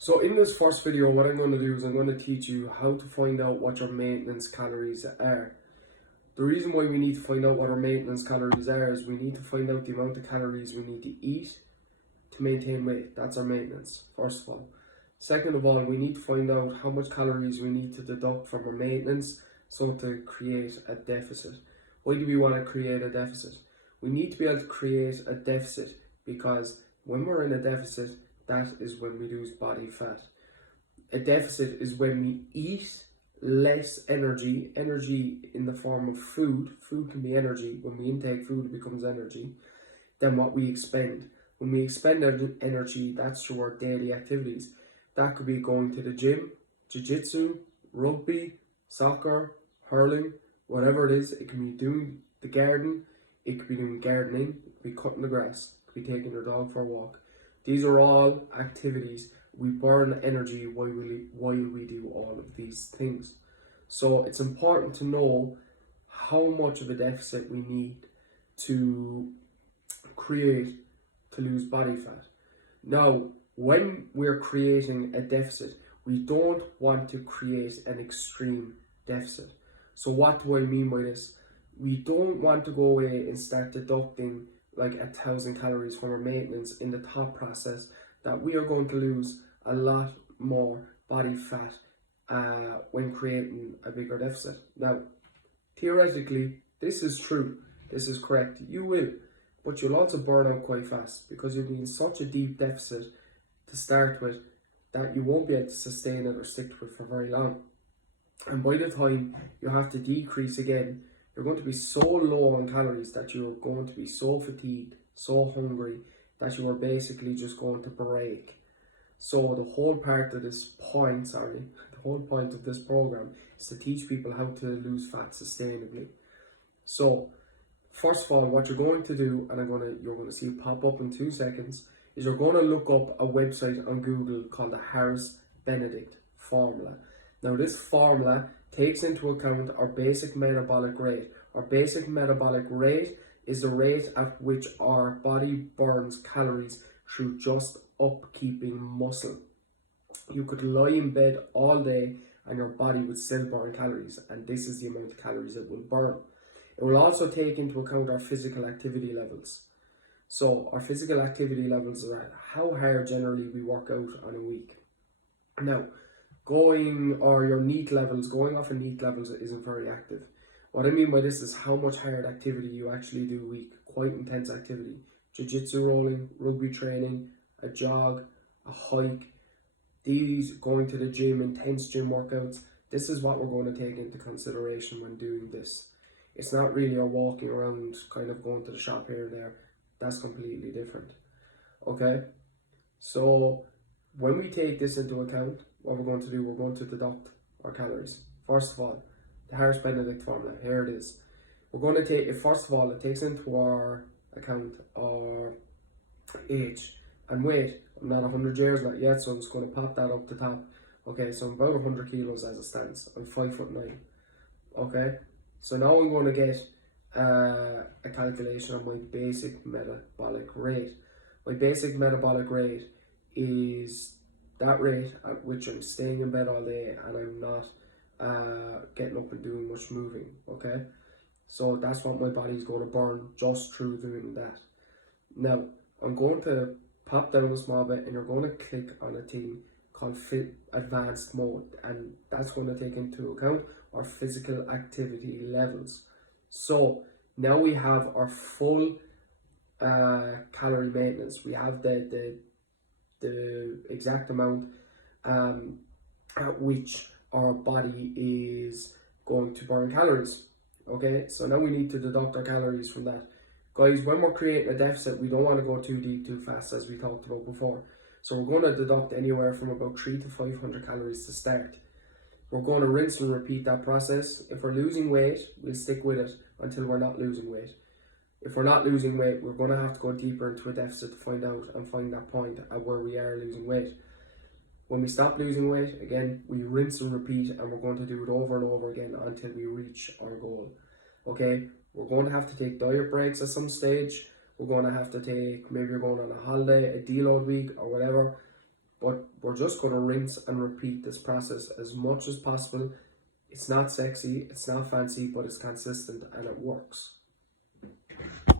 So in this first video, what I'm going to do is I'm going to teach you how to find out what your maintenance calories are. The reason why we need to find out what our maintenance calories are is we need to find out the amount of calories we need to eat to maintain weight. That's our maintenance, first of all. Second of all, we need to find out how much calories we need to deduct from our maintenance so to create a deficit. Why do we want to create a deficit? We need to be able to create a deficit because when we're in a deficit, that is when we lose body fat. A deficit is when we eat less energy in the form of food. Food can be energy. When we intake food, it becomes energy, than what we expend. When we expend energy, that's through our daily activities. That could be going to the gym, jiu-jitsu, rugby, soccer, hurling, whatever it is. It can be doing the garden, it could be doing gardening, it could be cutting the grass, it could be taking your dog for a walk. These are all activities. We burn energy while we do all of these things. So it's important to know how much of a deficit we need to create to lose body fat. Now, when we're creating a deficit, we don't want to create an extreme deficit. So what do I mean by this? We don't want to go away and start deducting like 1,000 calories from our maintenance in the thought process that we are going to lose a lot more body fat when creating a bigger deficit. Now, theoretically, this is true. This is correct. You will, but you'll also burn out quite fast because you'll be in such a deep deficit to start with that you won't be able to sustain it or stick to it for very long. And by the time you have to decrease again, you're going to be so low on calories that you're going to be so fatigued, so hungry, that you are basically just going to break. So the whole part of this point, the whole point of this program is to teach people how to lose fat sustainably. So first of all, what you're going to do, and you're going to see it pop up in 2 seconds, is you're going to look up a website on Google called the Benedict formula. Now this formula takes into account our basic metabolic rate. Our basic metabolic rate is the rate at which our body burns calories through just upkeeping muscle. You could lie in bed all day and your body would still burn calories, and this is the amount of calories it will burn. It will also take into account our physical activity levels. So our physical activity levels are how hard generally we work out on a week. Now, going off of NEAT levels isn't very active. What I mean by this is how much hard activity you actually do a week, quite intense activity. Jiu-jitsu rolling, rugby training, a jog, a hike, these going to the gym, intense gym workouts. This is what we're going to take into consideration when doing this. It's not really a walking around, kind of going to the shop here and there. That's completely different. Okay? So when we take this into account, what we're going to do, we're going to deduct our calories. First of all, the Benedict formula, here it is. We're going to take it, first of all, it takes into our account our age and weight. I'm not 100 years not yet, so I'm just going to pop that up the top. Okay, so I'm about 100 kilos as it stands. I'm 5'9". Okay, so now I'm going to get a calculation of my basic metabolic rate. My basic metabolic rate is that rate at which I'm staying in bed all day and I'm not getting up and doing much moving. Okay, so that's what my body's going to burn just through doing that. Now I'm going to pop down a small bit and you're going to click on a thing called Fit Advanced Mode, and that's going to take into account our physical activity levels. So now we have our full calorie maintenance. We have the exact amount at which our body is going to burn calories. Okay, so now we need to deduct our calories from that. Guys, when we're creating a deficit, we don't want to go too deep too fast, as we talked about before. So we're going to deduct anywhere from about 300 to 500 calories to start. We're going to rinse and repeat that process. If we're losing weight, we'll stick with it until we're not losing weight. If we're not losing weight, we're going to have to go deeper into a deficit to find that point at where we are losing weight. When we stop losing weight, again, we rinse and repeat, and we're going to do it over and over again until we reach our goal. Okay, we're going to have to take diet breaks at some stage. We're going to have to take, maybe you're going on a holiday, a deload week or whatever. But we're just going to rinse and repeat this process as much as possible. It's not sexy, it's not fancy, but it's consistent and it works.